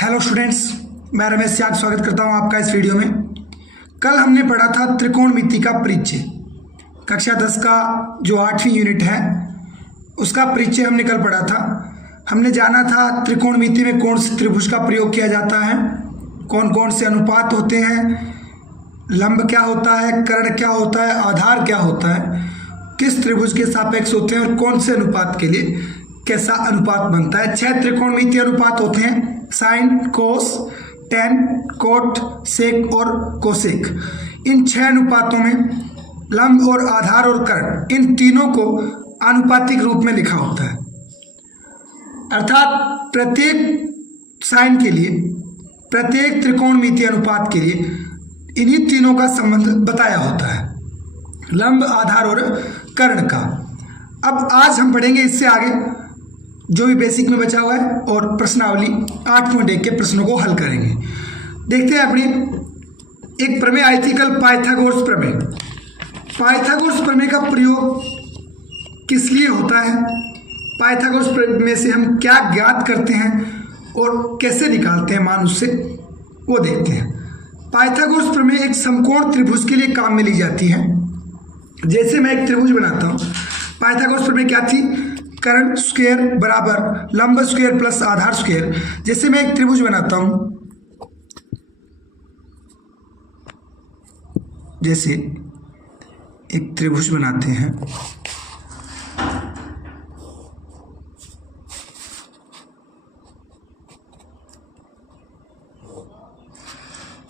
Hello students, मैं रमेश याग स्वागत करता हूं आपका इस वीडियो में। कल हमने पढ़ा था त्रिकोणमिति का परिचय। कक्षा 10 का जो 8वीं यूनिट है उसका परिचय हमने कल पढ़ा था। हमने जाना था त्रिकोणमिति में कौन से त्रिभुज का प्रयोग किया जाता है, कौन कौन से अनुपात होते हैं, लंब क्या होता है, कर्ण क्या होता है, आधार क्या होता है, किस त्रिभुज के सापेक्ष होते हैं और कौन से अनुपात के लिए कैसा अनुपात बनता है। 6 त्रिकोणमिति अनुपात होते हैं: साइन, कोस, टेन, कोट, सेक और कोसेक। इन 6 अनुपातों में लंब और आधार और कर्ण, इन तीनों को आनुपातिक रूप में लिखा होता है। अर्थात प्रत्येक साइन के लिए, प्रत्येक त्रिकोणमिति अनुपात के लिए इन्हीं तीनों का संबंध बताया होता है, लंब, आधार और कर्ण का। अब आज हम पढ़ेंगे इससे आगे जो भी बेसिक में बचा हुआ है और प्रश्नावली 8.1 के प्रश्नों को हल करेंगे। देखते हैं अपनी एक प्रमेय आई थी कल, पाइथागोरस प्रमेय। पाइथागोरस प्रमेय का प्रयोग किस लिए होता है, पाइथागोरस प्रमेय से हम क्या ज्ञात करते हैं और कैसे निकालते हैं मान उससे, वो देखते हैं। पाइथागोरस प्रमेय एक समकोण त्रिभुज के लिए काम में ली जाती है। जैसे मैं एक त्रिभुज बनाता हूँ, पाइथागोरस प्रमेय क्या थी? कर्ण स्क्वायर बराबर लंब स्क्वायर प्लस आधार स्क्वायर। जैसे मैं एक त्रिभुज बनाता हूं, जैसे एक त्रिभुज बनाते हैं,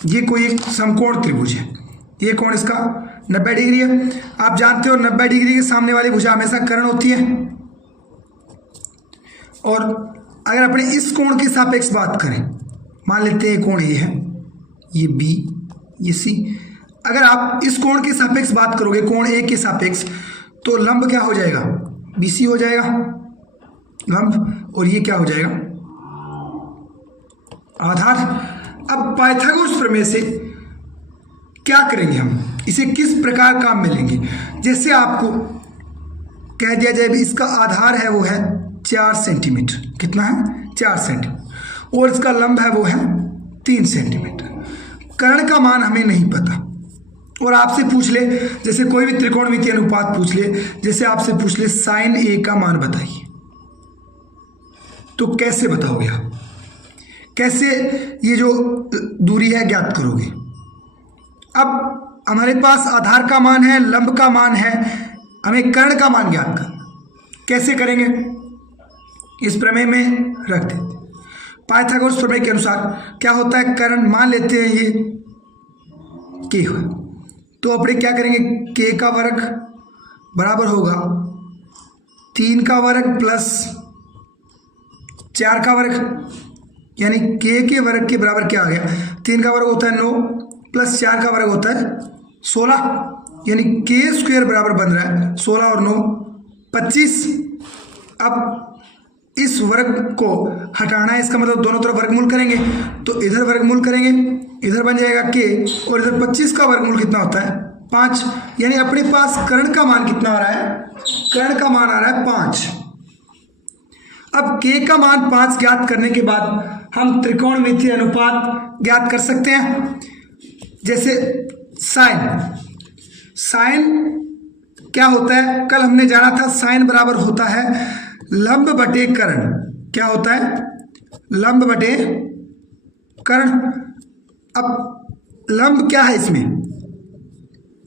ये कोई एक समकोण त्रिभुज है। ये कोण इसका 90 डिग्री है। आप जानते हो 90 डिग्री के सामने वाली भुजा हमेशा कर्ण होती है। और अगर अपने इस कोण के सापेक्ष बात करें, मान लेते हैं कोण ए है, ये बी, ये सी। अगर आप इस कोण के सापेक्ष बात करोगे, कोण ए के सापेक्ष, तो लंब क्या हो जाएगा? बीसी हो जाएगा लंब, और ये क्या हो जाएगा? आधार। अब पाइथागोरस प्रमेय से क्या करेंगे हम, इसे किस प्रकार काम में लेंगे? जैसे आपको कह दिया जाए इसका आधार है वो है 4 सेंटीमीटर। कितना है? 4 सेंटीमीटर। और इसका लंब है वो है 3 सेंटीमीटर। कर्ण का मान हमें नहीं पता। और आपसे पूछ ले, जैसे कोई भी त्रिकोणमिति अनुपात पूछ ले, जैसे आपसे पूछ ले साइन ए का मान बताइए, तो कैसे बताओगे आप? कैसे ये जो दूरी है ज्ञात करोगे? अब हमारे पास आधार का मान है, लंब का मान है, हमें कर्ण का मान ज्ञात करना। कैसे करेंगे? इस प्रमेय में रख देते। पाइथागोरस प्रमेय के अनुसार क्या होता है? कर्ण मान लेते हैं ये के है, तो अपने क्या करेंगे? के का वर्ग बराबर होगा 3 का वर्ग प्लस 4 का वर्ग, यानी के वर्ग के बराबर क्या आ गया? 3 का वर्ग होता है 9 प्लस 4 का वर्ग होता है 16, यानी के स्क्वायर बराबर बन रहा है 16 और 9 25। अब इस वर्ग को हटाना है, इसका मतलब दोनों तरफ वर्गमूल करेंगे, तो इधर वर्गमूल करेंगे, इधर बन जाएगा के, और इधर 25 का वर्गमूल कितना होता है? 5। यानी अपने पास कर्ण का मान कितना आ रहा है? कर्ण का मान आ रहा है 5। अब के का मान 5 ज्ञात करने के बाद हम त्रिकोणमिति अनुपात ज्ञात कर सकते हैं। जैसे साइन क्या होता है? कल हमने जाना था साइन बराबर होता है लंब बटे कर्ण। क्या होता है? लंब बटे कर्ण। अब लंब क्या है इसमें?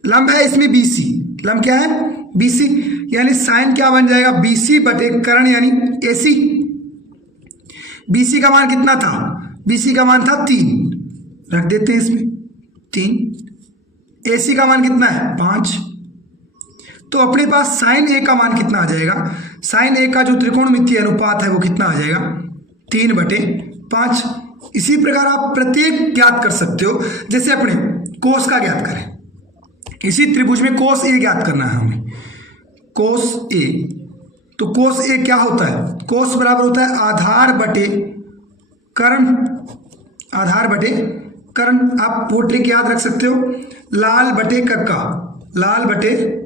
लंब है इसमें बीसी। लंब क्या है? बीसी। यानी साइन क्या बन जाएगा? बीसी बटे कर्ण, यानी एसी। बीसी का मान कितना था? बीसी का मान था 3, रख देते हैं इसमें 3। एसी का मान कितना है? 5। तो अपने पास साइन ए का मान कितना आ जाएगा? साइन ए का जो त्रिकोणमिति अनुपात है वो कितना आ जाएगा? 3/5। इसी प्रकार आप प्रत्येक ज्ञात कर सकते हो। जैसे अपने कोस का ज्ञात करें, इसी त्रिभुज में कोस ए ज्ञात करना है हमें, कोस ए। तो कोस ए क्या होता है? कोस बराबर होता है आधार बटे कर्ण। आधार बटे कर्ण। आप वो ट्रिक याद रख सकते हो, लाल बटे कक्का, लाल बटे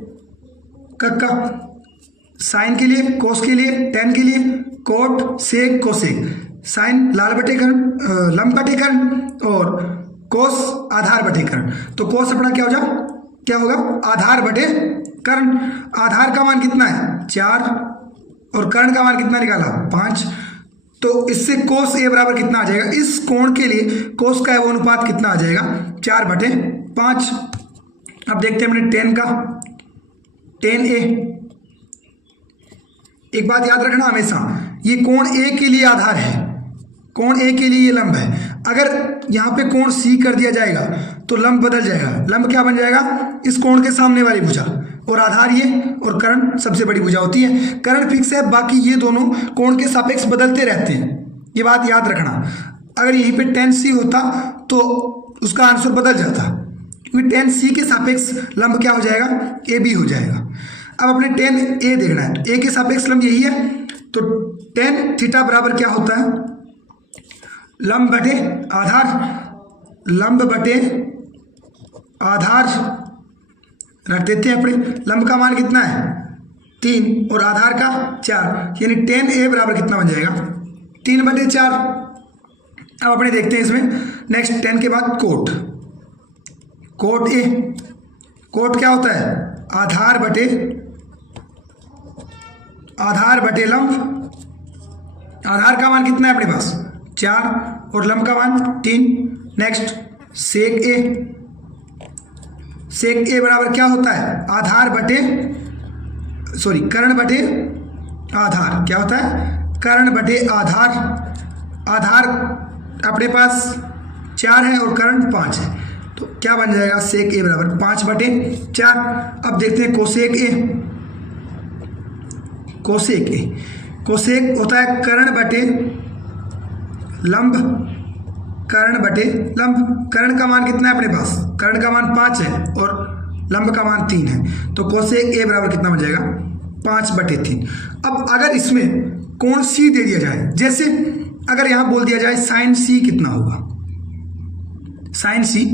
कक्का। साइन के लिए, कोस के लिए, टेन के लिए, कोट, सेक, कोसेक। साइन लाल बटे कर्ण, लंब बटे कर्ण, और कोस आधार बटे कर्ण। तो कोस अपना क्या होगा आधार बटे कर्ण। आधार का मान कितना है 4 और कर्ण का मान कितना निकाला 5। तो इससे कोस ए बराबर कितना आ जाएगा, इस कोण के लिए कोस का वो अनुपात कितना आ जाएगा 4/5। अब देखते हैं अपने tan का, tan ए। एक बात याद रखना हमेशा, ये कोण ए के लिए आधार है, कोण ए के लिए ये लंब है। अगर यहाँ पे कोण सी कर दिया जाएगा तो लंब बदल जाएगा। लंब क्या बन जाएगा, इस कोण के सामने वाली भुजा, और आधार ये, और कर्ण सबसे बड़ी भुजा होती है। कर्ण फिक्स है, बाकी ये दोनों कोण के सापेक्ष बदलते रहते हैं, ये बात याद रखना। अगर यहीं पे tan सी होता तो उसका आंसर बदल जाता, क्योंकि tan सी के सापेक्ष लंब क्या हो जाएगा ए बी हो जाएगा। अब अपने tan ए देखना है, ए के सापेक्ष लंब यही है, तो tan थीटा बराबर क्या होता है लंब बटे आधार, लंब बटे आधार रख देते हैं अपने। लंब का मान कितना है 3 और आधार का 4, यानी tan ए बराबर कितना बन जाएगा 3/4। अब अपने देखते हैं इसमें नेक्स्ट tan के बाद कोट, कोट ए। कोट क्या होता है आधार बटे लंब। आधार का मान कितना है अपने पास 4 और लंब का मान 3। नेक्स्ट सेक ए, सेक ए बराबर क्या होता है कर्ण बटे आधार। क्या होता है कर्ण बटे आधार। आधार अपने पास 4 है और कर्ण 5 है, तो क्या बन जाएगा सेक ए बराबर 5/4। अब देखते हैं कोसेक ए। कोसेक होता है कर्ण बटे लंब, कर्ण बटे लंब। कर्ण का मान कितना है अपने पास, कर्ण का मान 5 है और लंब का मान 3 है, तो कोसेक ए बराबर कितना हो जाएगा 5/3। अब अगर इसमें कोण सी दे दिया जाए, जैसे अगर यहां बोल दिया जाए साइन सी कितना होगा, साइन सी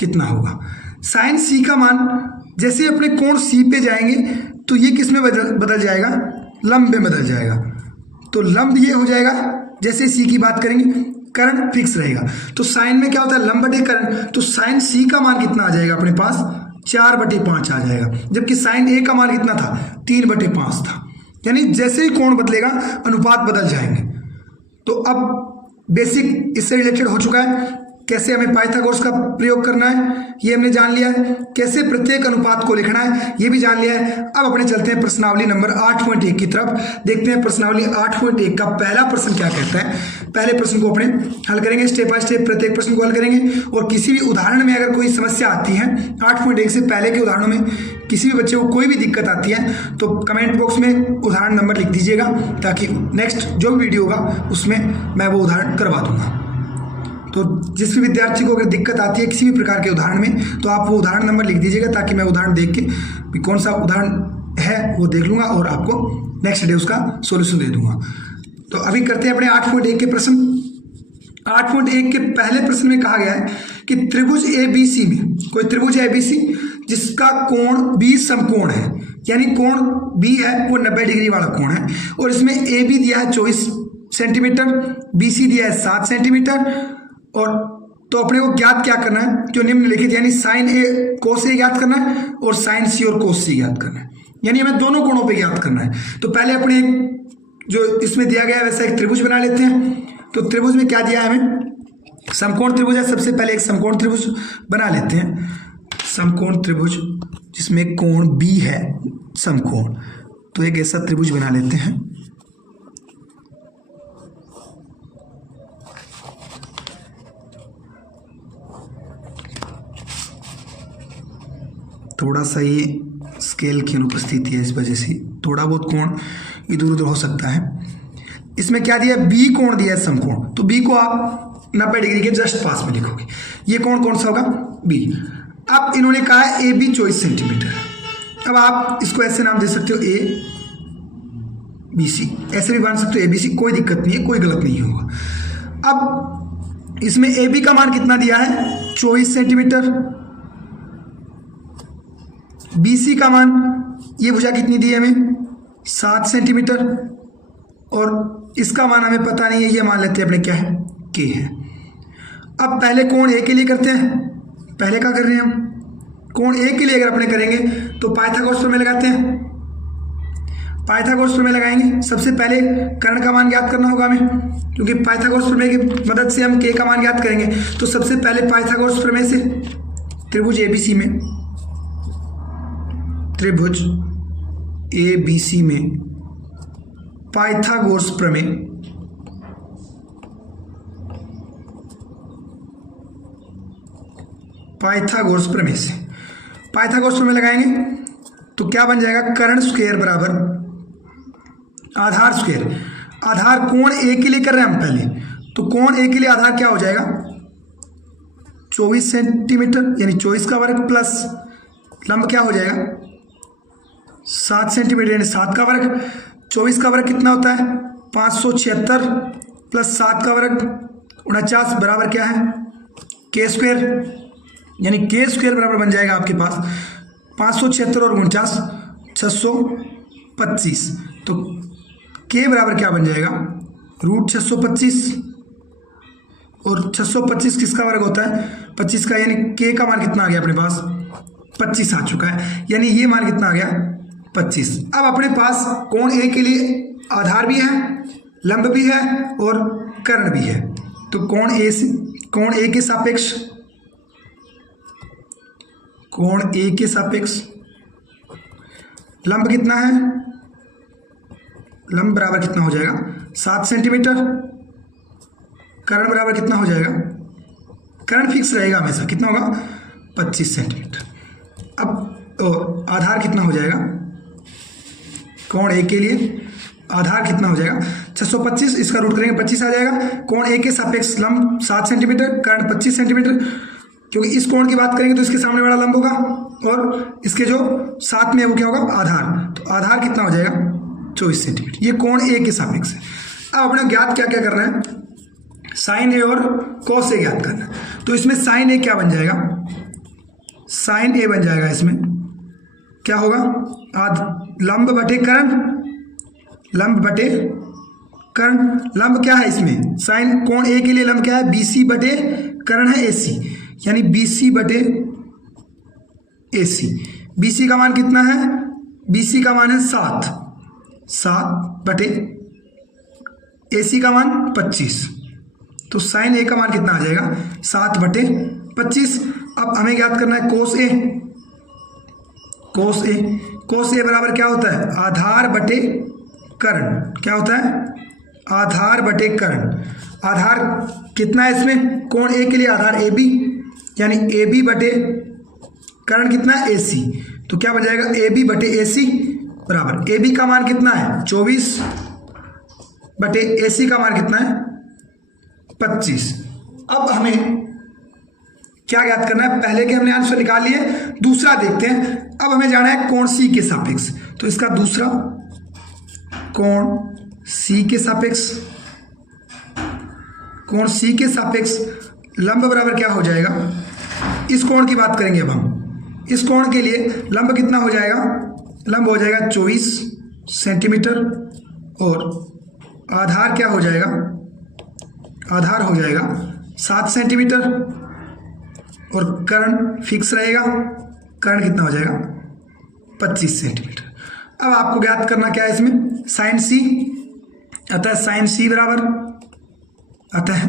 कितना होगा। साइन सी का मान जैसे अपने कोण सी पे जाएंगे तो ये किस में बदल जाएगा लंब में बदल जाएगा। तो लंब ये हो जाएगा, जैसे सी की बात करेंगे कर्ण फिक्स रहेगा, तो साइन में क्या होता है लंब बटे कर्ण, तो साइन सी का मान कितना आ जाएगा अपने पास 4/5 आ जाएगा, जबकि साइन ए का मान कितना था 3/5 था। यानी जैसे ही कोण बदलेगा अनुपात बदल जाएंगे। तो अब बेसिक इससे रिलेटेड हो चुका है, कैसे हमें पाइथागोरस का प्रयोग करना है ये हमने जान लिया है, कैसे प्रत्येक अनुपात को लिखना है ये भी जान लिया है। अब अपने चलते हैं प्रश्नावली नंबर 8.1 की तरफ, देखते हैं प्रश्नावली 8.1 का पहला प्रश्न क्या कहता है। पहले प्रश्न को अपने हल करेंगे, स्टेप बाय स्टेप प्रत्येक प्रश्न को हल करेंगे, और किसी भी उदाहरण में अगर कोई समस्या आती है 8.1 से पहले के उदाहरणों में किसी भी बच्चे को कोई भी दिक्कत आती है तो कमेंट बॉक्स में उदाहरण नंबर लिख दीजिएगा, ताकि नेक्स्ट जो भी वीडियो होगा उसमें मैं वो उदाहरण करवा दूंगा। तो जिस भी विद्यार्थी को अगर दिक्कत आती है किसी भी प्रकार के उदाहरण में तो आप वो उदाहरण नंबर लिख दीजिएगा, ताकि मैं उदाहरण देख के कौन सा उदाहरण है वो देख लूँगा और आपको नेक्स्ट डे उसका सॉल्यूशन दे दूंगा। तो अभी करते हैं अपने 8.1 के प्रश्न। 8.1 के पहले प्रश्न में कहा गया है कि त्रिभुज ABC में, कोई त्रिभुज है ABC जिसका कोण B समकोण है, यानी कोण B है वो 90 डिग्री वाला कोण है, और इसमें AB दिया है 24 सेंटीमीटर, BC दिया है 7 सेंटीमीटर। और तो अपने को ज्ञात क्या करना है जो निम्नलिखित, यानी साइन ए कोस ए ज्ञात करना है और साइन सी और कोस सी ज्ञात करना है, यानी हमें दोनों कोणों पे ज्ञात करना है। तो पहले अपने जो इसमें दिया गया है वैसा एक त्रिभुज बना लेते हैं। तो त्रिभुज में क्या दिया है हमें, समकोण त्रिभुज है। सबसे पहले एक समकोण त्रिभुज बना लेते हैं, समकोण त्रिभुज जिसमें कोण B है समकोण, तो एक ऐसा त्रिभुज बना लेते हैं। थोड़ा सा ये स्केल की अनुपस्थिति है, इस वजह से थोड़ा बहुत कोण इधर उधर हो सकता है। इसमें क्या दिया B कोण दिया है समकोण, तो B को आप 90 डिग्री के जस्ट पास में लिखोगे। ये कोण कौन सा होगा B। अब इन्होंने कहा है AB 24 सेंटीमीटर। अब आप इसको ऐसे नाम दे सकते हो ABC, ऐसे भी बना सकते हो ABC, कोई दिक्कत नहीं है, कोई गलत नहीं होगा। अब इसमें AB का मान कितना दिया है 24 सेंटीमीटर, BC का मान ये भुजा कितनी दी है हमें 7 सेंटीमीटर, और इसका मान हमें पता नहीं है, ये मान लेते हैं अपने क्या है, के है। अब पहले कोण ए के लिए करते हैं, पहले क्या कर रहे हैं हम, कोण ए के लिए अगर अपने करेंगे तो पाइथागोरस प्रमेय लगाते हैं। पाइथागोरस प्रमेय लगाएंगे, सबसे पहले कर्ण का मान ज्ञात करना होगा हमें, क्योंकि पाइथागोरस प्रमेय की मदद से हम के का मान ज्ञात करेंगे। तो सबसे पहले पाइथागोरस प्रमेय से त्रिभुज एबीसी में, त्रिभुज एबीसी में पाइथागोरस प्रमेय, पाइथागोरस प्रमेय से पाइथागोरस प्रमेय लगाएंगे तो क्या बन जाएगा, कर्ण स्क्वायर बराबर आधार स्क्वायर। आधार कोण ए के लिए कर रहे हैं हम पहले, तो कोण ए के लिए आधार क्या हो जाएगा, 24 सेंटीमीटर यानी 24 का वर्ग प्लस लंब क्या हो जाएगा 7 सेंटीमीटर यानी 7 का वर्ग। 24 का वर्ग कितना होता है 576 प्लस 7 का वर्ग 49 बराबर क्या है के स्क्वायर, यानी के स्क्वायर बराबर बन जाएगा आपके पास 576 और 49 625। तो के बराबर क्या बन जाएगा रूट 625, और 625 किसका वर्ग होता है 25 का, यानी के का मान कितना आ गया अपने पास 25 आ चुका है, यानी ये मान कितना आ गया 25। अब अपने पास कोण ए के लिए आधार भी है, लंब भी है और कर्ण भी है। तो कोण ए के सापेक्ष, कोण ए के सापेक्ष लंब कितना है, लंब बराबर कितना हो जाएगा 7 सेंटीमीटर, कर्ण बराबर कितना हो जाएगा, कर्ण फिक्स रहेगा हमेशा, कितना होगा 25 सेंटीमीटर। अब आधार कितना हो जाएगा कोण ए के लिए, आधार कितना हो जाएगा 625, इसका रूट करेंगे 25 आ जाएगा। कोण ए के सापेक्ष लंब 7 सेंटीमीटर, कर्ण 25 सेंटीमीटर, क्योंकि इस कोण की बात करेंगे तो इसके सामने वाला लंब होगा और इसके जो साथ में है वो क्या होगा आधार। तो आधार कितना हो जाएगा 24 सेंटीमीटर, ये कोण ए के सापेक्ष है। अब अपने ज्ञात क्या क्या करना है, साइन ए और कॉस ए ज्ञात करना है। तो इसमें साइन ए क्या बन जाएगा, साइन ए बन जाएगा, इसमें क्या होगा लंब बटे कर्ण, लंब बटे कर्ण। लंब क्या है इसमें, साइन कोण ए के लिए लंब क्या है बीसी बटे कर्ण है एसी, यानी बीसी बटे एसी। बीसी का मान कितना है, बीसी का मान है 7 बटे एसी का मान 25। तो साइन ए का मान कितना आ जाएगा 7 बटे 25। अब हमें ज्ञात करना है कोस ए, कोस ए, कोस ए बराबर क्या होता है आधार बटे कर्ण, क्या होता है आधार बटे कर्ण। आधार कितना है इसमें, कोण ए के लिए आधार ए बी, यानी ए बी बटे कर्ण कितना है ए सी। तो क्या बन जाएगा ए बी बटे ए सी बराबर, ए बी का मान कितना है 24 बटे ए सी का मान कितना है 25। अब हमें क्या ज्ञात करना है, पहले के हमने आंसर निकाल लिए, दूसरा देखते हैं। अब हमें जाना है कोण सी के सापेक्ष, तो इसका दूसरा कोण सी के सापेक्ष, कोण सी के सापेक्ष लंब बराबर क्या हो जाएगा, इस कोण की बात करेंगे अब हम। इस कोण के लिए लंब कितना हो जाएगा, लंब हो जाएगा 24 सेंटीमीटर और आधार क्या हो जाएगा, आधार हो जाएगा 7 सेंटीमीटर और कर्ण फिक्स रहेगा, कर्ण कितना हो जाएगा 25 सेंटीमीटर। अब आपको ज्ञात करना क्या है इसमें, साइन सी, अतः साइन सी बराबर, अतः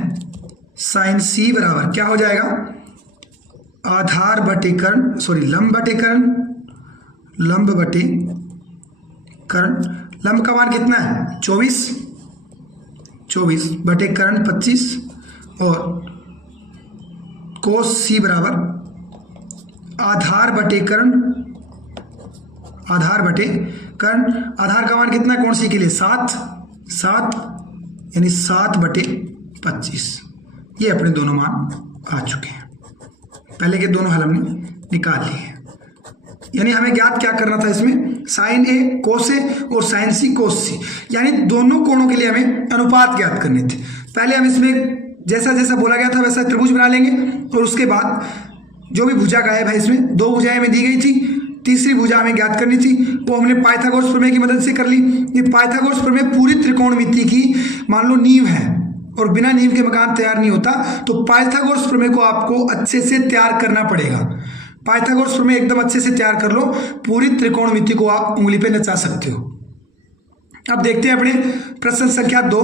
साइन सी बराबर क्या हो जाएगा आधार बटे कर्ण, सॉरी लंब बटे कर्ण, लंब बटे कर्ण। लंब का मान कितना है 24 बटे कर्ण 25 और कोस सी बराबर आधार बटे कर्ण, आधार बटे कर्ण। आधार का मान कितना है कोण सी के लिए 7 यानी 7 बटे 25। ये अपने दोनों मान आ चुके हैं, पहले के दोनों हल हमने निकाल लिए हैं। यानी हमें ज्ञात क्या करना था इसमें, साइन ए कोस ए और साइन सी कोस सी, यानी दोनों कोणों के लिए हमें अनुपात ज्ञात करने थे। पहले हम इसमें जैसा जैसा बोला गया था वैसा त्रिभुज बना लेंगे और उसके बाद जो भी भुजा गायब है इसमें 2 भुजाएं में दी गई थी, तीसरी भुजा हमें ज्ञात करनी थी, वो हमने पाइथागोरस प्रमेय की मदद से कर ली। ये पाइथागोरस प्रमेय पूरी त्रिकोणमिति की मान लो नींव है, और बिना नींव के मकान तैयार नहीं होता। तो पाइथागोरस प्रमेय को आपको अच्छे से तैयार करना पड़ेगा। पाइथागोरस प्रमेय एकदम अच्छे से तैयार कर लो, पूरी त्रिकोणमिति को आप उंगली पे नचा सकते हो। अब देखते हैं अपने प्रश्न संख्या 2।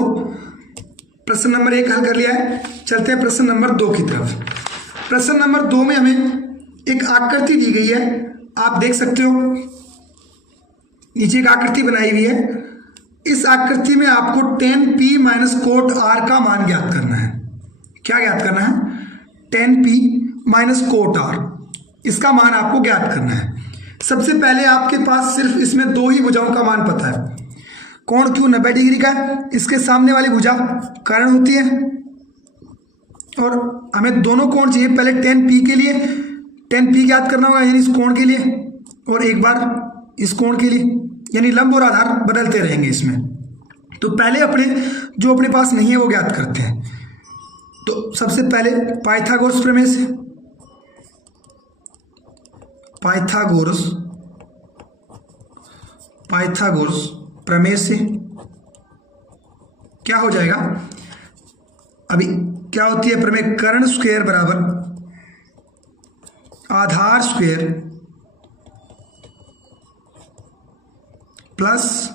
प्रश्न नंबर 1 हल कर लिया है, चलते हैं प्रश्न नंबर 2 की तरफ। प्रश्न नंबर 2 में हमें एक आकृति दी गई है, आप देख सकते हो नीचे एक आकृति बनाई हुई है। इस आकृति में आपको tan p minus coat r का मान ज्ञात करना है। क्या ज्ञात करना है? tan p minus coat r, इसका मान आपको ज्ञात करना है। सबसे पहले आपके पास सिर्फ इसमें 2 ही भुजाओं का मान पता है। कोण Q 90 डिग्री का है, इसके सामने वाली भुजा कर्ण होती है, और हमें दोनों कोण चाहिए। पहले tan p के लिए tan p ज्ञात करना होगा, यानी इस कोण के लिए, और एक बार इस कोण के लिए, यानी लंब और आधार बदलते रहेंगे इसमें। तो पहले अपने पास नहीं है वो ज्ञात करते हैं। तो सबसे पहले पाइथागोरस प्रमेय से, पाइथागोरस प्रमेय से क्या हो जाएगा? अभी क्या होती है प्रमेय? कर्ण स्क्वायर बराबर आधार स्क्वायर प्लस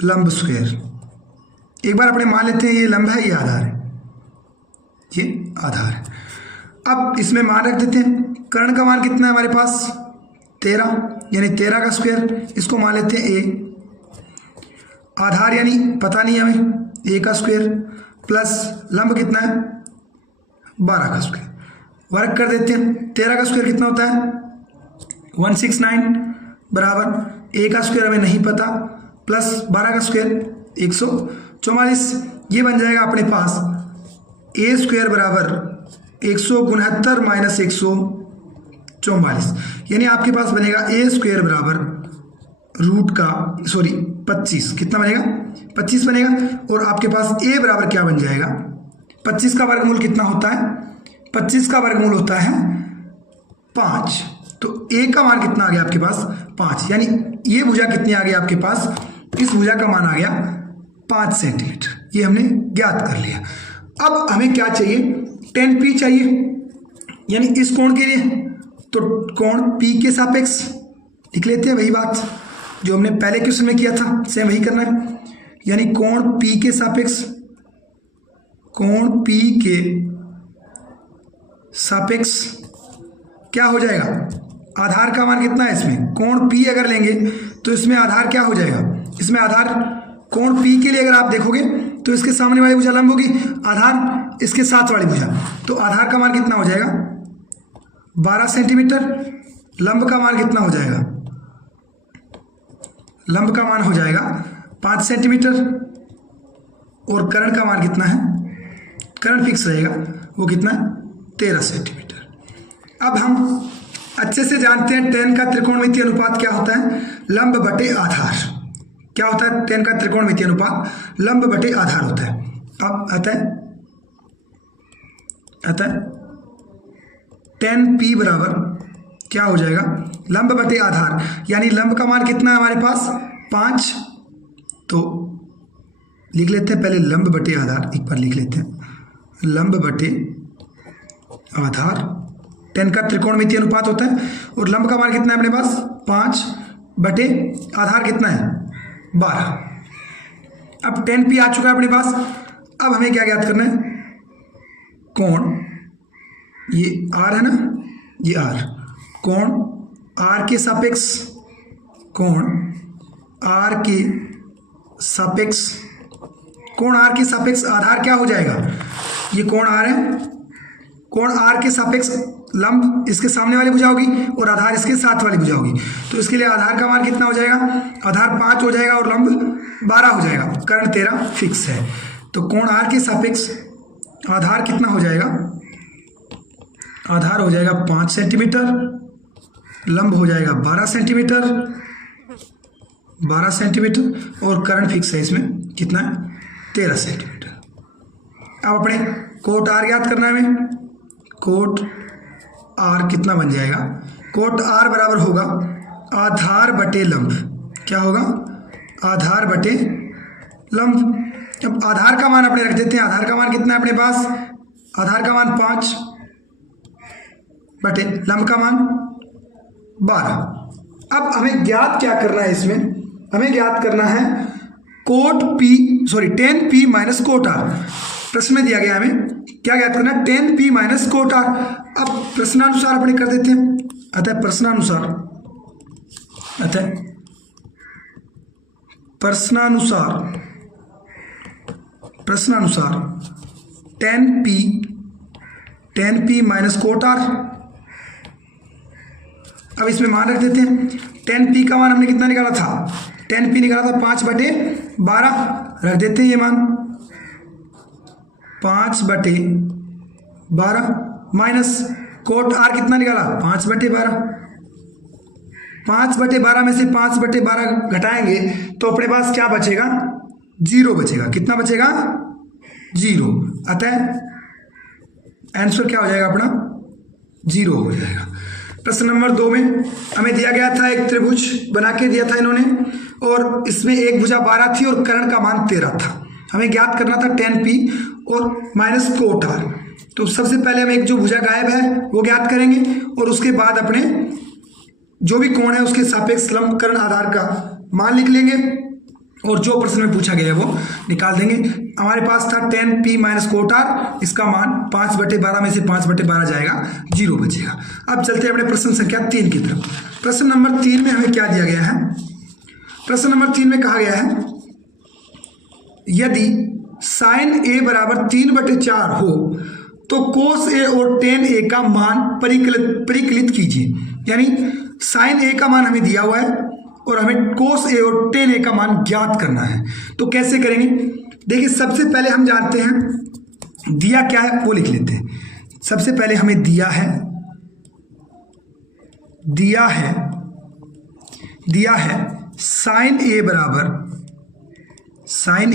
लंब स्क्वायर। एक बार अपने मान लेते हैं ये लंब है, ये आधार है, ये आधार है। अब इसमें मान रख देते हैं। कर्ण का मान कितना है हमारे पास? 13, यानी 13 का स्क्वायर, इसको मान लेते हैं a। आधार यानी पता नहीं हमें, a का स्क्वायर प्लस लंब कितना है? 12 का स्क्वायर। वर्क कर देते हैं। 13 का स्क्वायर कितना होता है? 169 बराबर a का स्क्वायर हमें नहीं पता, प्लस 12 का स्क्वायर 144। ये बन जाएगा अपने पास a स्क्वायर बराबर 169 माइनस 144, यानी आपके पास बनेगा a स्क्वायर बराबर ₹25। कितना बनेगा? 25 बनेगा। और आपके पास a बराबर क्या बन जाएगा? 25 का वर्गमूल कितना होता है? 25 का वर्गमूल होता है 5। तो a का मान कितना आ गया आपके पास? 5। यानी ये भुजा कितनी आ गई आपके पास? इस भुजा का मान आ गया 5 सेंटीमीटर। ये हमने ज्ञात कर लिया। अब हमें क्या चाहिए? tan p चाहिए, यानी इस कोण के लिए। तो कोण p के सापेक्ष लिख लेते हैं, वही बात जो हमने पहले क्वेश्चन में किया था, सेम वही करना है। यानी कोण p के सापेक्ष, कोण p के सापेक्ष क्या हो जाएगा? आधार का मान कितना है इसमें? कोण p अगर लेंगे तो इसमें आधार क्या हो जाएगा? इसमें आधार कोण p के लिए अगर आप देखोगे तो इसके सामने वाली भुजा लंब होगी, आधार इसके साथ वाली भुजा। तो आधार का मान कितना हो जाएगा? 12 सेंटीमीटर। लंब का मान कितना हो जाएगा? लंब का मान हो जाएगा 5 सेंटीमीटर। और कर्ण का मान कितना है? कर्ण फिक्स रहेगा, वो कितना? 13 सेंटीमीटर। अब हम अच्छे से जानते हैं tan का त्रिकोणमितीय अनुपात क्या होता है? लंब बटे आधार। क्या होता है tan का त्रिकोणमितीय अनुपात? लंब बटे आधार होता है। अब अतः tan p बराबर क्या हो जाएगा? लंब बटे आधार, यानी लंब का मान कितना है हमारे पास? 5। तो लिख लेते हैं पहले लंब बटे आधार, एक बार लिख लेते हैं, लंब बटे आधार। tan का त्रिकोणमितीय अनुपात होता है, और लंब का मान कितना है अपने पास? 5 बटे आधार कितना है? 12। अब tan p आ चुका है अपने पास। अब हमें क्या ज्ञात करना है? कोण, ये r है ना, ये r, कोण r के सापेक्ष, कोण r के सापेक्ष, कोण r के सापेक्ष आधार क्या हो जाएगा? ये कोण r है, कोण r के सापेक्ष लंब इसके सामने वाली भुजा होगी और आधार इसके साथ वाली भुजा होगी। तो इसके लिए आधार का मान कितना हो जाएगा? आधार 5 हो जाएगा और लंब 12 हो जाएगा। कर्ण 13 फिक्स है। तो कोण r के सापेक्ष आधार कितना हो जाएगा? आधार हो जाएगा 5 सेंटीमीटर, लंब हो जाएगा 12 सेंटीमीटर, 12 सेंटीमीटर, और कर्ण फिक्स है इसमें कितना? 13 सेंटीमीटर। अब अपने कोट r ज्ञात करना है हमें। कोट r कितना बन जाएगा? कोट आर बराबर होगा आधार बटे लंब। क्या होगा? आधार बटे लंब। अब आधार का मान अपने रख देते हैं। आधार का मान कितना है अपने पास? आधार का मान 5 बटे लंब का मान 12। अब हमें ज्ञात क्या करना है इसमें? हमें ज्ञात करना है tan p minus cot R. प्रश्न में दिया गया हमें क्या ज्ञात करना है? tan p minus cot R. अब प्रश्नानुसार अपने कर देते हैं। अतः प्रश्नानुसार tan p minus cot R. अब इसमें मान रख देते हैं। tan p का मान हमने कितना निकाला था? tan p निकाला था 5/12। रख देते हैं ये मान 5/12 माइनस कोट आर कितना निकाला? 5/12। 5/12 में से 5/12 घटाएंगे तो अपने पास क्या बचेगा? 0 बचेगा। कितना बचेगा? 0। अतः आंसर क्या हो जाएगा अपना? 0 हो जाएगा। प्रश्न नंबर 2 में हमें दिया गया था, एक त्रिभुज बना के दिया था इन्होंने, और इसमें एक भुजा 12 थी और कर्ण का मान 13 था। हमें ज्ञात करना था tan p और माइनस कोट आर। तो सबसे पहले हम एक जो भुजा गायब है वो ज्ञात करेंगे और उसके बाद अपने जो भी कोण है उसके सापेक्ष लंब कर्ण आधार का मान लिख लेंगे और जो प्रश्न में पूछा गया है वो निकाल देंगे। हमारे पास था tan p minus cot R, इसका मान 5/12 में से 5/12 जाएगा, 0 बचेगा। अब चलते हैं अपने प्रश्न संख्या 3 की तरफ। प्रश्न नंबर 3 में हमें क्या दिया गया है? प्रश्न नंबर 3 में कहा गया है यदि sin a बराबर 3/4 हो तो cos a और tan a का मान परिकलित कीजिए। यानी sin a का मान हमें दिया हुआ है और हमें cos a और tan a का मान ज्ञात करना है। तो कैसे करेंगे? देखिए, सबसे पहले हम जानते हैं दिया क्या है वो लिख लेते हैं। सबसे पहले हमें दिया है sin a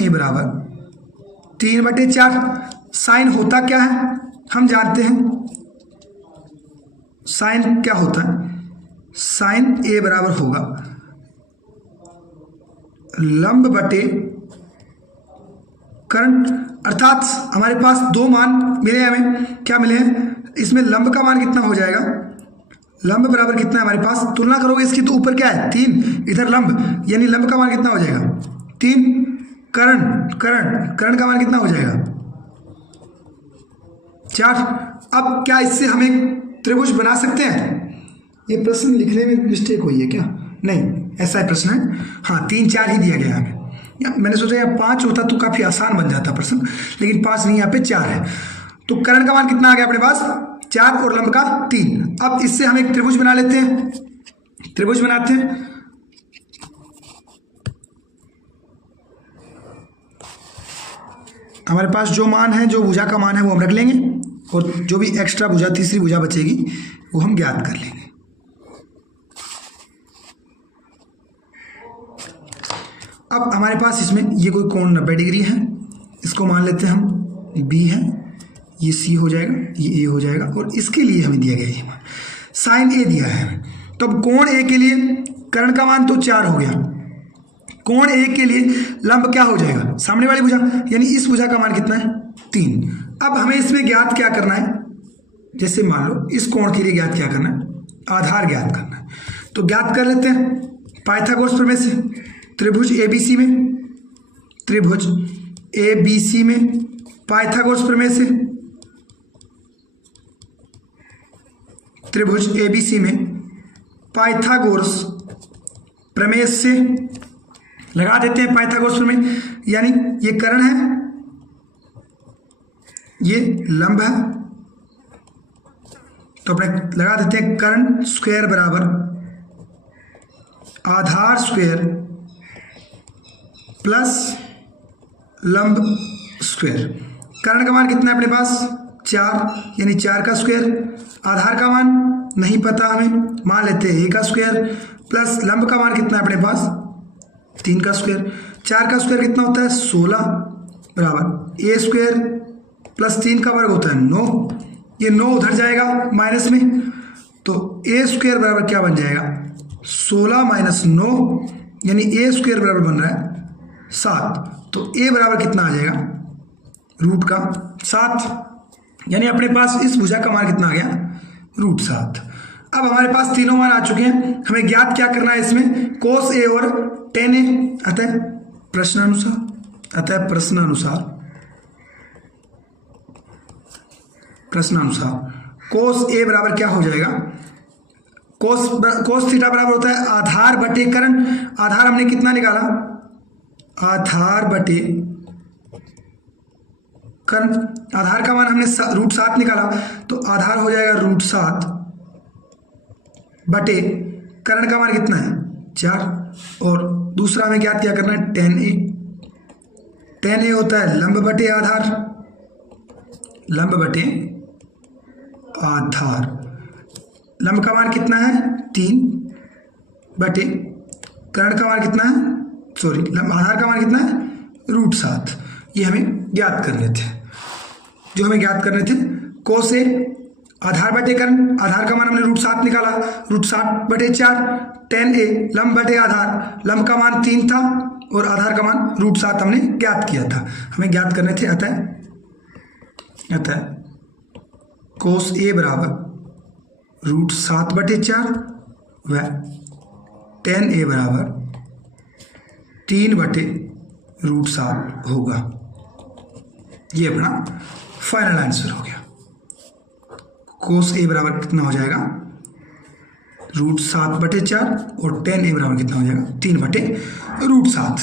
बराबर 3/4। साइन होता क्या है हम जानते हैं। साइन क्या होता है? साइन a बराबर होगा लंब बटे कर्ण। अर्थात हमारे पास 2 मान मिले हैं। हमें क्या मिले हैं? इसमें लंब का मान कितना हो जाएगा? लंब बराबर कितना है हमारे पास? तुलना करोगे इसकी तो ऊपर क्या है? 3, इधर लंब, यानी लंब का मान कितना हो जाएगा? 3। कर्ण का मान कितना हो जाएगा? 4। अब क्या इससे हम एक त्रिभुज बना सकते हैं? ये प्रश्न लिखने में मिस्टेक हुई है क्या? नहीं, ऐसा ही प्रश्न है। हाँ, 3, 4 ही दिया गया है हमें। मैंने सोचा यार 5 होता तो काफी आसान बन जाता प्रश्न, लेकिन 5 नहीं, यहाँ पे 4 है। तो कर्ण का मान कितना आ गया अपने पास? 4 और लंब का 3। अब इससे हम एक त्रिभुज बना लेते हैं। त्रिभुज बनाते हैं। हमारे पास जो मान है, जो भुजा का मान है वो हम रख लेंगे और जो भी एक्स्ट्रा भुजा, तीसरी भुजा बचेगी वो हम ज्ञात कर लेंगे। अब हमारे पास इसमें ये कोई कोण 90 डिग्री है, इसको मान लेते हैं हम B है, ये C हो जाएगा, ये A हो जाएगा और इसके लिए हमें दिया गया ये मान साइन A दिया है हमें। तो अब कोण A के लिए कर्ण का मान तो 4 हो गया। कोण A के लिए लंब क्या हो जाएगा? सामने वाली भुजा, यानी इस भुजा का मान कितना है? 3। अब हमें इसमें ज्ञात क्या करना है? जैसे मान लो इस कोण के लिए ज्ञात क्या करना है? आधार ज्ञात करना है। तो ज्ञात कर लेते हैं पाइथागोरस प्रमेय से। त्रिभुज ABC में पाइथागोरस प्रमेय से, त्रिभुज ABC में पाइथागोरस प्रमेय से लगा देते हैं पाइथागोरस प्रमेय। यानी ये कर्ण है, ये लंब है, तो अपने लगा देते हैं कर्ण स्क्वायर बराबर आधार स्क्वायर प्लस लंब स्क्वायर। कर्ण का मान कितना है अपने पास? 4, यानी 4 का स्क्वायर। आधार का मान नहीं पता हमें, मान लेते हैं A का स्क्वायर प्लस लंब का मान कितना है अपने पास? 3 का स्क्वायर। 4 का स्क्वायर कितना होता है? 16 बराबर A स्क्वायर प्लस 3 का वर्ग होता है 9। ये 9 उधर जाएगा माइनस में, तो ए स्क्वायर बराबर क्या बन जाएगा 16 माइनस 9, यानी ए स्क्वायर बराबर बन रहा है 7। तो ए बराबर कितना आ जाएगा रूट का 7, यानी अपने पास इस भुजा का मान कितना आ गया रूट 7। अब हमारे पास तीनों मान आ चुके हैं, हमें ज्ञात क्या करना है इसमें कोस ए और टेन ए। अतः प्रश्नानुसार कोस ए बराबर क्या हो जाएगा, कोस थीटा बराबर होता है आधार बटे कर्ण। आधार हमने कितना निकाला, आधार बटे कर्ण, आधार का मान हमने रूट 7 निकाला, तो आधार हो जाएगा रूट 7 बटे कर्ण का मान कितना है 4। और दूसरा हमें क्या करना है टेन ए होता है लंब बटे आधार, लंब बटे आधार, लंब का मान कितना है 3 बटे कर्ण का मान कितना है, सॉरी आधार का मान कितना है रूट 7। ये हमें ज्ञात करने थे, जो हमें ज्ञात करने थे कोस ए आधार बटे कर्ण, आधार का मान हमने रूट 7 निकाला, रूट 7 बटे 4, टेन ए लंब बटे आधार, लंब का मान 3 था और आधार का मान रूट 7 हमने ज्ञात किया था, हमें ज्ञात करने थे। अतः कोस ए बराबर रूट 7 बटे 4 व टेन ए बराबर 3 बटे रूट 7 होगा। ये अपना फाइनल आंसर हो गया। कोस ए बराबर कितना हो जाएगा रूट 7 बटे 4 और टेन ए बराबर कितना हो जाएगा 3 बटे रूट 7।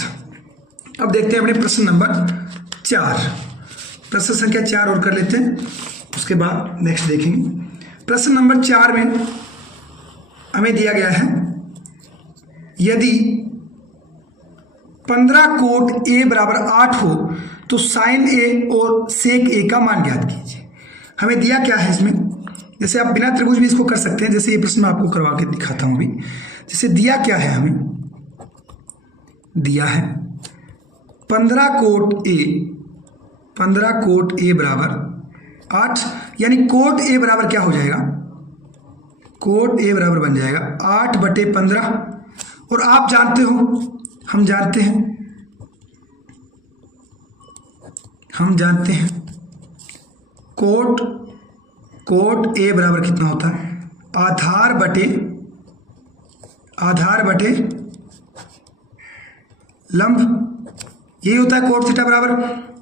अब देखते हैं अपने प्रश्न नंबर 4, प्रश्न संख्या 4 और कर लेते हैं, उसके बाद नेक्स्ट देखेंगे। प्रश्न नंबर 4 में हमें दिया गया है यदि 15 कोट ए बराबर 8 हो तो साइन ए और सेक ए का मान ज्ञात कीजिए। हमें दिया क्या है इसमें, जैसे आप बिना त्रिभुज भी इसको कर सकते हैं, जैसे ये प्रश्न मैं आपको करवा के दिखाता हूं अभी। जैसे दिया क्या है, हमें दिया है 15 कोट ए बराबर 8, यानी कोट ए बराबर क्या हो जाएगा, कोट ए बराबर बन जाएगा 8 बटे 15। और आप जानते हो, हम जानते हैं कोट ए बराबर कितना होता है आधार बटे लंब, यही होता है कोट थीटा बराबर,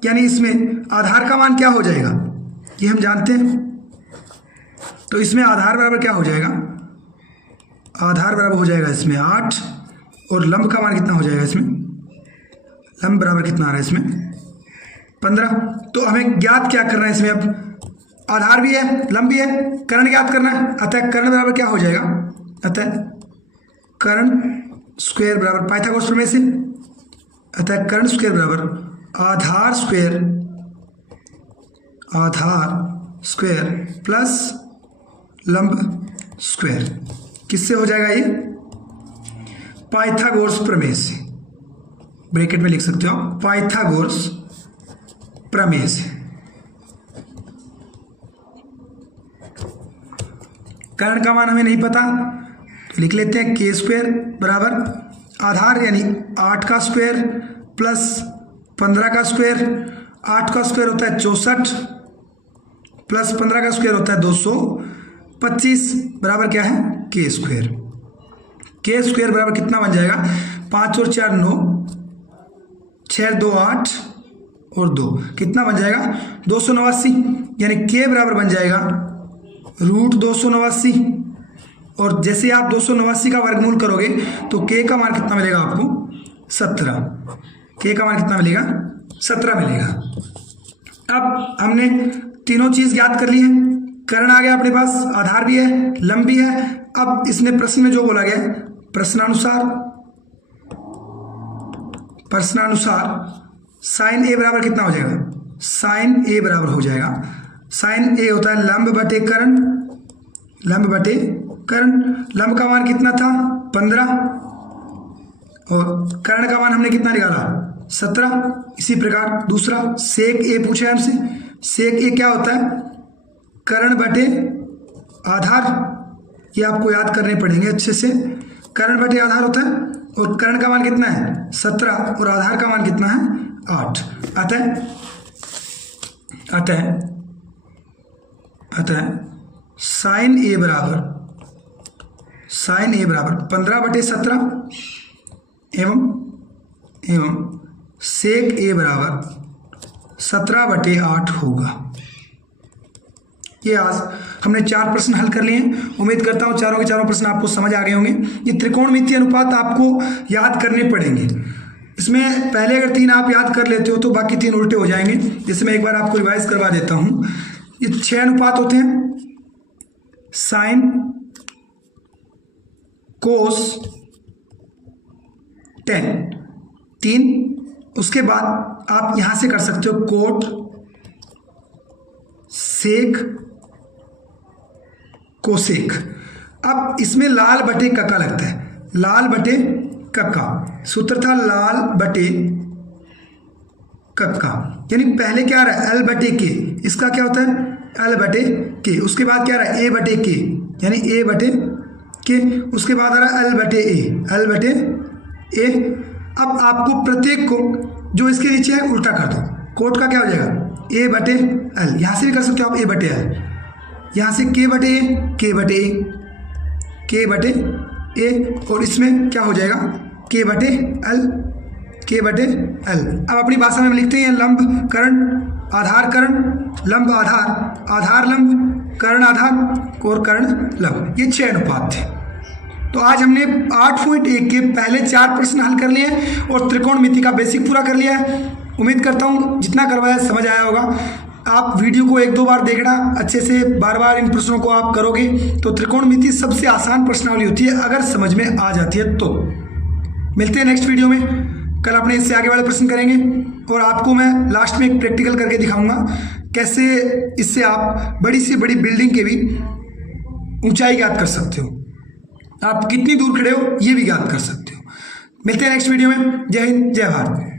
यानी इसमें आधार का मान क्या हो जाएगा ये हम जानते हैं। तो इसमें आधार बराबर क्या हो जाएगा, आधार बराबर हो जाएगा इसमें 8 और लंब का मान कितना हो जाएगा इसमें, लंब बराबर कितना आ रहा है इसमें 15। तो हमें ज्ञात क्या करना है इसमें, अब आधार भी है लंब भी है, कर्ण ज्ञात करना है। अतः कर्ण बराबर क्या हो जाएगा, अतः कर्ण स्क्वायर बराबर पाइथागोरस प्रमेय से, अतः कर्ण स्क्वायर बराबर आधार स्क्वायर प्लस लंब स्क्वायर, किससे हो जाएगा ये पाइथागोरस प्रमेय से, ब्रैकेट में लिख सकते हो पाइथागोरस प्रमेय से। कर्ण का मान हमें नहीं पता तो लिख लेते हैं के स्क्वायर बराबर आधार यानी 8 का स्क्वायर प्लस 15 का स्क्वायर, 8 का स्क्वायर होता है 64 प्लस 15 का स्क्वायर होता है 225 बराबर क्या है के स्क्वायर। के स्क्वायर बराबर कितना बन जाएगा 5 और 4 9, 6 2 8 और 2 कितना बन जाएगा 289, यानी के बराबर बन जाएगा रूट 289। और जैसे आप 289 का वर्गमूल करोगे तो के का मान कितना मिलेगा आपको 17, के का मान कितना मिलेगा 17 मिलेगा। अब हमने तीनों चीज ज्ञात कर ली है, कर्ण आ गया अपने पास, आधार भी है लंब भी है। अब इसने प्रश्न में जो बोला गया प्रश्नानुसार साइन ए बराबर कितना हो जाएगा, साइन ए बराबर हो जाएगा, साइन ए होता है लंब बटे कर्ण, लंब का मान कितना था 15 और कर्ण का मान हमने कितना निकाला 17। इसी प्रकार दूसरा सेक ए पूछा है हमसे, सेक ए क्या होता है कर्ण बटे आधार, ये आपको याद करने पड़ेंगे अच्छे से। कर्ण बटे आधार होता है और कर्ण का मान कितना है 17 और आधार का मान कितना है 8। अतः साइन ए बराबर 15/17 एवं सेक ए बराबर 17/8 होगा। ये आज हमने 4 प्रश्न हल कर लिए हैं। उम्मीद करता हूँ चारों के चारों प्रश्न आपको समझ आ गए होंगे। ये त्रिकोणमितीय अनुपात आपको याद करने पड़ेंगे। इसमें पहले अगर 3 आप याद कर लेते हो तो बाकी 3 उल्टे हो जाएंगे। जैसे मैं एक बार आपको रिवाइज करवा देता हूँ। ये 6 अनुपात होते हैं, साइन, कोस, टेन, 3। उसके बाद आप यहां से कर सकते हो कोट, सेक, कोसेक। अब इसमें लाल बटे कक्का लगता है, लाल बटे कक्का। सूत्र था लाल बटे कक्का, यानी पहले क्या आ रहा है एल बटे के, इसका क्या होता है एल बटे के। उसके बाद क्या आ रहा है ए बटे के, यानी ए बटे के। उसके बाद आ रहा है एल बटे ए, एल बटे ए। अब आपको प्रत्येक को जो इसके नीचे है उल्टा कर दो। कोट का क्या हो जाएगा ए बटे एल, यहां से भी कर सकते हो आप ए बटे एल, यहां से के बटे ए, के बटे ए, के बटे ए, और इसमें क्या हो जाएगा के बटे एल, के बटे एल। अब अपनी भाषा में लिखते हैं लंब कर्ण आधार कर्ण, लंब आधार, आधार लंब, कर्ण आधार और कर्ण लंब। ये 6 अनुपात थे। तो आज हमने 8.1 के पहले 4 प्रश्न हल कर लिए और त्रिकोणमिति का बेसिक पूरा कर लिया है। उम्मीद करता हूँ जितना करवाया समझ आया होगा। आप वीडियो को 1-2 बार देखना अच्छे से, बार बार इन प्रश्नों को आप करोगे तो त्रिकोणमिति सबसे आसान प्रश्नावली होती है अगर समझ में आ जाती है तो। मिलते हैं नेक्स्ट वीडियो में। कल अपने इससे आगे वाले प्रश्न करेंगे और आपको मैं लास्ट में एक प्रैक्टिकल करके दिखाऊंगा कैसे इससे आप बड़ी से बड़ी बिल्डिंग के भी ऊंचाई ज्ञात कर सकते हो, आप कितनी दूर खड़े हो ये भी ज्ञात कर सकते हो। मिलते हैं नेक्स्ट वीडियो में। जय हिंद, जय भारत।